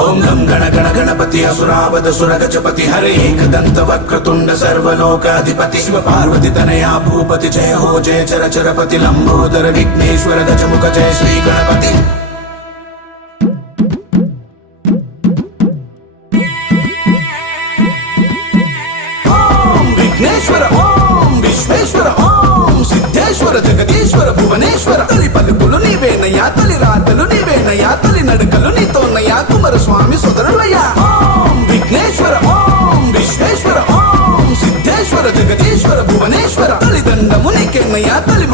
ఓం గం గణ గణ గణపతి అసురావద సురగజపతి హరే ఏకదంత వక్రతుండ సర్వలోకాధిపతి శివ పార్వతి తనయా భూపతి జయ హో జయ చర చరపతి లంబోదర విఘ్నేశ్వర గజముఖ జయ శ్రీ గణపతి. ఓం విఘ్నేశ్వర ఓం విశ్వేశ్వర ఓం సిద్ధేశ్వర జగదీశ్వర భువనేశ్వర తొలి పలుకులు నీవేనయ్యా తొలి రాతలు నీవేనయ్యా తొలి నడకలు నీతోనయ్యా కుమార స్వామి సోదరులయ్యా. ఓం విఘ్నేశ్వర ఓం విశ్వేశ్వర ఓం సిద్ధేశ్వర జగదీశ్వర భువనేశ్వర తొలి దండము నీకేనయ్యా తొలి